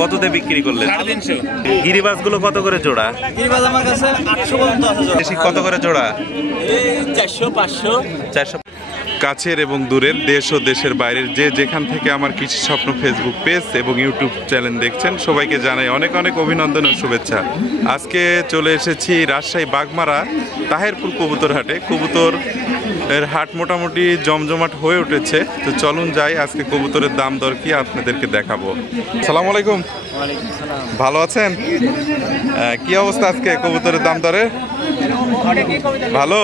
কততে বিক্রি করলেন? 350। গিরিবাজ গুলো কত করে জোড়া? গিরিবাজ আমার কাছে 800 পর্যন্ত আছে জোড়া। দেশি কত করে জোড়া? এই 400 500 400। কাছের এবং দূরের দেশ ও দেশের বাইরের যে যেখান থেকে আমার কৃষি স্বপ্ন ফেসবুক পেজ এবং ইউটিউব চ্যানেল দেখছেন সবাইকে জানাই অনেক অনেক অভিনন্দন ও শুভেচ্ছা। আজকে চলে এসেছি রাজশাহী বাগমারা তাহেরপুর কবুতর হাটে। কবুতর এর হাট মোটামুটি জমজমাট হয়ে উঠেছে। তো চলুন যাই, আজকে কবুতরের দাম দর কি আপনাদেরকে দেখাবো। আসসালামু আলাইকুম। ওয়ালাইকুম সালাম। ভালো আছেন? কি অবস্থা আজকে কবুতরের দাম দরে? ভালো।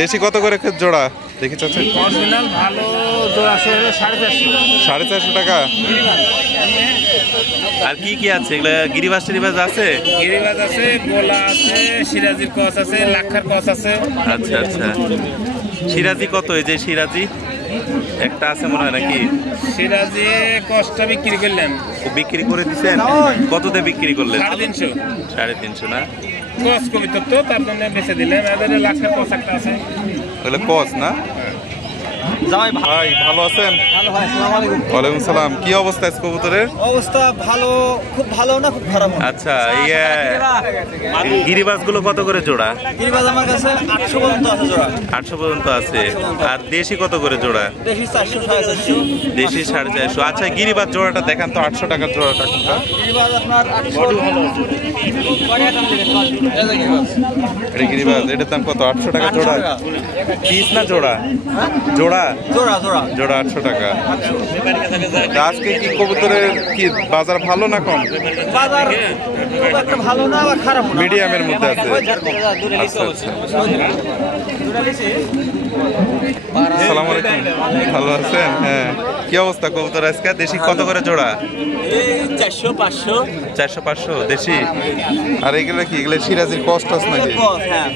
দেশি কত করে জোড়া দেখি চাচ্ছেন? অরিজিনাল ভালো জোড়া আছে 450। 450 টাকা। আর কি কি আছে এগুলা? গিরিবাজ টিরিবাজ আছে? গিরিবাজ আছে, গোলা আছে, সিরাজির কস আছে, লাক্ষার কস আছে। আচ্ছা আচ্ছা। সিরাজি কত? এই যে সিরাজি একটা আছে মনে হয় নাকি? সিরাজি কসটা বিক্রি করলেন। ও বিক্রি করে দিছেন? কততে বিক্রি করলেন? 350। 350 না? কস কবিতর তো তার জন্য বেঁচে দিলেন। এবারে লাক্ষার কস একটা আছে। তাহলে কস না? জামাই ভাই ভালো আছেন? ভালো ভাই, আসসালামু আলাইকুম। ওয়ালাইকুম সালাম। কি অবস্থা আছে কবুতরের? অবস্থা ভালো, খুব ভালো না খুব খারাপ। আচ্ছা, গিরিবাজ গুলো কত করে জোড়া? গিরিবাজ আমার কাছে 800 পর্যন্ত আছে জোড়া। 800 পর্যন্ত আছে। আর দেশি কত করে জোড়া? দেশি 400 450। দেশি 450। আচ্ছা, গিরিবাজ জোড়াটা দেখান তো, 800 টাকার জোড়াটা কোনটা? গিরিবাজ আপনার 800। এটা গিরিবাজ, এটার দাম কত? 800 টাকা জোড়া? পিস না জোড়া? জোড়া জোড়া জোড়া জোড়া 800 টাকা। আজকে কি কবুতরের কি বাজার ভালো না কম? বাজার খুব একটা ভালো না বা খারাপ না, মিডিয়ামের মধ্যে আছে। আচ্ছা আচ্ছা। আসসালামু আলাইকুম। ভালো আছেন? হ্যাঁ। কি অবস্থা কবুতর আজকে? দেশি কত করে জোড়া? 400 500। 400 500 দেশি। আর এগুলো কি? এগুলো সিরাজির কস্ট আছে নাকি? হ্যাঁ,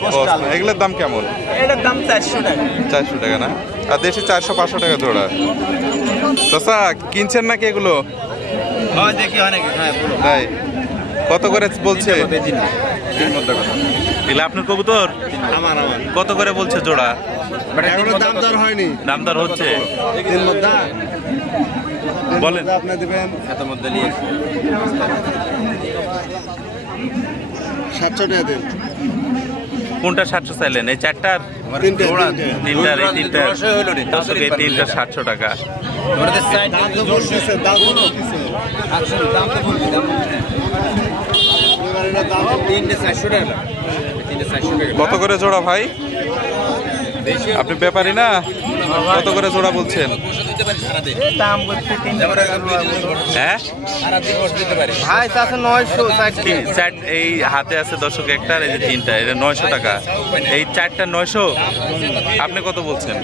এগুলোর দাম কেমন? এটার দাম 400 টাকা। 400 টাকা না? আর দেশি 400 500 টাকা জোড়া। চাচা কিনছেন নাকি এগুলো? হ্যাঁ দেখি অনেক। হ্যাঁ তাই কত করে বলছে? এগুলো আপনার কবুতর? আমার কত করে বলছে জোড়া? এগুলো দাম দর হয়নি। দাম দর হচ্ছে? বলেন। আপনি দিবেন এত মধ্যে নিয়ে 700 টাকা দেন। কোনটা 700 চাইলেন? এই চারটার? তিনটার। এই তিনটার দর্শক, এই তিনটা 700 টাকা। কত করে জোড়া ভাই? আপনি ব্যাপারী না? কত করে জোড়া বলছেন? হ্যাঁ, এই হাতে আছে দর্শক একটা, এই যে তিনটা, এটা 900 টাকা। এই চারটা 900। আপনি কত বলছেন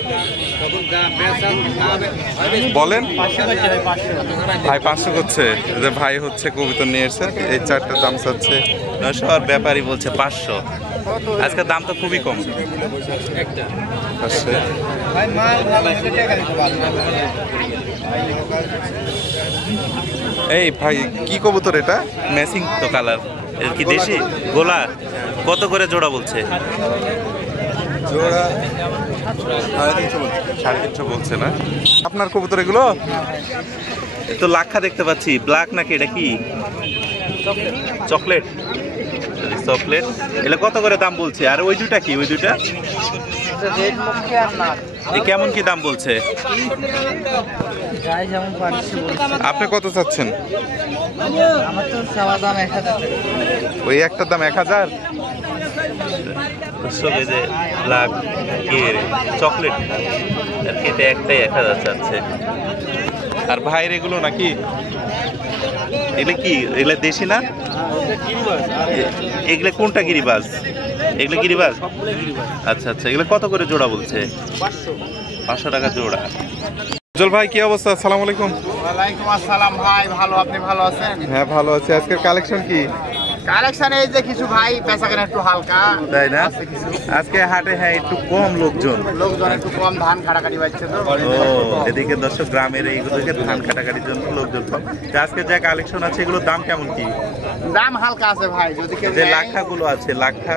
বলেন? ভাই 500 করছে। যে ভাই হচ্ছে কবুতর নিয়ে এসছে, এই চারটার দাম চাচ্ছে 900 আর ব্যাপারী বলছে 500। আজকের দাম তো খুবই কম। এই ভাই কি কবুতর এটা? ম্যাচিং তো কালার। এর কি দেশি? গোলা কত করে জোড়া বলছে? জোড়া 350 বলছে না? আপনার কবুতর এগুলো তো লাক্ষা দেখতে পাচ্ছি। ব্ল্যাক নাকি? এটা কি চকলেট? চকলেট। এগুলো কত করে দাম বলছে? আর ওই দুটা কি? ওই দুটা কেমন কি দাম বলছে? আপনি কত চাচ্ছেন? ওই একটার দাম 1000। যে ব্ল্যাক চকলেট আর কি, একটাই 1000 চাচ্ছে। আর ভাইয়ের এগুলো নাকি? এগুলো কি? এগুলো দেশি না? এগুলো কোনটা গিরিবাজ? এগুলো গিরিবাজ? আচ্ছা আচ্ছা। এগুলো কত করে জোড়া বলছে? 500 টাকা জোড়া। উজ্জ্বল ভাই কি অবস্থা? আসসালামু আলাইকুম। ওয়ালাইকুম আসসালাম ভাই, ভালো। আপনি ভালো আছেন? হ্যাঁ ভালো আছি। আজকের কালেকশন কি? কালেকশন এই যে কিছু ভাই বেচাকেনা একটু হালকা, তাই না? আজকে হাটে হ্যাঁ একটু কম লোকজন একটু কম, ধান কাটাকাটি বাজছে তো। এদিকে দর্শক গ্রামের এইগুলোকে ধান কাটাকাটির জন্য লোকজন কম। আজকে যা কালেকশন আছে এগুলোর দাম কেমন কি? দাম হালকা আছে ভাই। যদি কেউ যে লাক্ষা গুলো আছে, লাক্ষা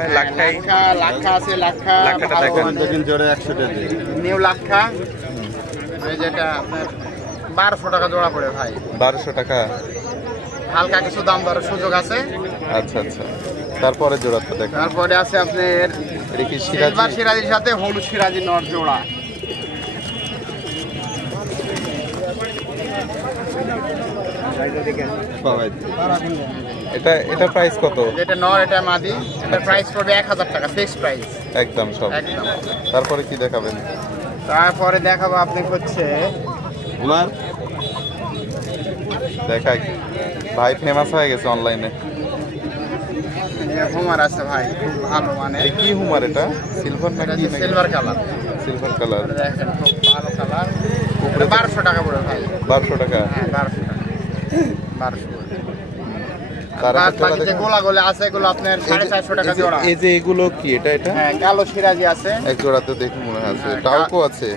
আছে, লাক্ষাটা দেখেন। জোড়ে 100 টাকা নিউ লাক্ষা, যেটা আপনার 1200 টাকা জোড়া পড়ে ভাই। 1200 টাকা। হালকা কিছু দাম দরের সুযোগ আছে। আচ্ছা আচ্ছা, তারপরে জোড়াটা দেখেন। তারপরে আছে আপনার এটা কি সিলভার সিরাজির সাথে হলুদ সিরাজি নর জোড়া। এটা প্রাইস কত? এটা নর, এটা মাদি। এটার প্রাইস পড়বে 1000 টাকা, ফিক্সড প্রাইস একদম সব। একদম। তারপরে কি দেখাবেন? তারপরে দেখাবো আপনি হচ্ছে দেখাই ভাই, ফেমাস হয়ে গেছে অনলাইনে। হুমার আছে ভাই, খুব ভালো মানে। কি হুমার এটা? সিলভার নাকি? Silver colour. সিলভার কালার, দেখেন খুব ভালো কালার। এটা 1200 টাকা পড়ে ভাই। 1200 টাকা? হ্যাঁ 1200 টাকা, 1200। তার বাকি যে গোলাগুলো আছে এগুলো আপনার 450 টাকা জোড়া। এই যে এগুলো কি এটা? হ্যাঁ কালো সিরাজি আছে এক জোড়াতে দেখি মনে হয় আছে। ডাউকো আছে?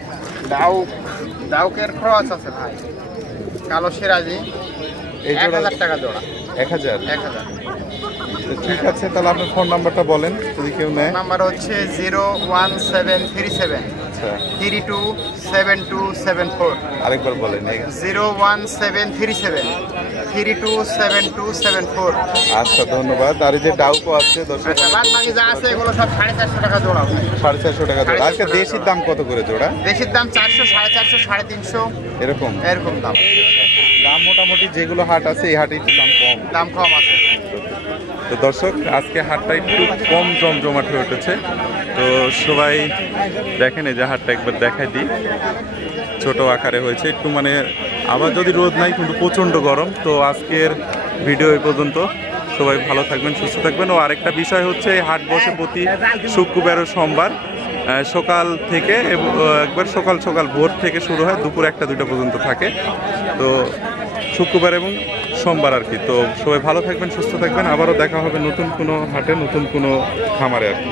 ডাউকের ক্রস আছে ভাই। কালো সিরাজি এই জোড়া 1000 টাকা জোড়া। 1000? 1000। তো ঠিক আছে, তাহলে আপনার ফোন নাম্বারটা বলেন যদি কেউ নেয়। নাম্বার হচ্ছে 01737 আচ্ছা, 327274। আরেকবার বলেন। 01737 327274। আচ্ছা ধন্যবাদ। আর এই যে ডাউকো আছে দর্শক, আচ্ছা, বাদ বাকি যা আছে এগুলো সব 450 টাকা জোড়া ভাই। 450 টাকা জোড়া। আজকে দেশির দাম কত করে জোড়া? দেশির দাম 400, 450, 350 এরকম এরকম দাম। দাম মোটামুটি যেগুলো হাট আছে এই হাটে একটু দাম কম আছে। তো দর্শক, আজকে হাটটা একটু কম জমজমাট হয়ে উঠেছে। তো সবাই দেখেন, এই যে হাটটা একবার দেখাই দিই। ছোট আকারে হয়েছে একটু, মানে আবার যদি রোদ নাই কিন্তু প্রচণ্ড গরম। তো আজকের ভিডিও এই পর্যন্ত। সবাই ভালো থাকবেন, সুস্থ থাকবেন। ও আরেকটা বিষয় হচ্ছে, এই হাট বসে প্রতি শুক্রবার ও সোমবার সকাল থেকে, একবার সকাল সকাল ভোর থেকে শুরু হয়, দুপুর 1টা-2টা পর্যন্ত থাকে। তো শুক্রবার এবং সোমবার আর কি। তো সবাই ভালো থাকবেন, সুস্থ থাকবেন। আবারও দেখা হবে নতুন কোনো হাটে, নতুন কোনো খামারে আর কি।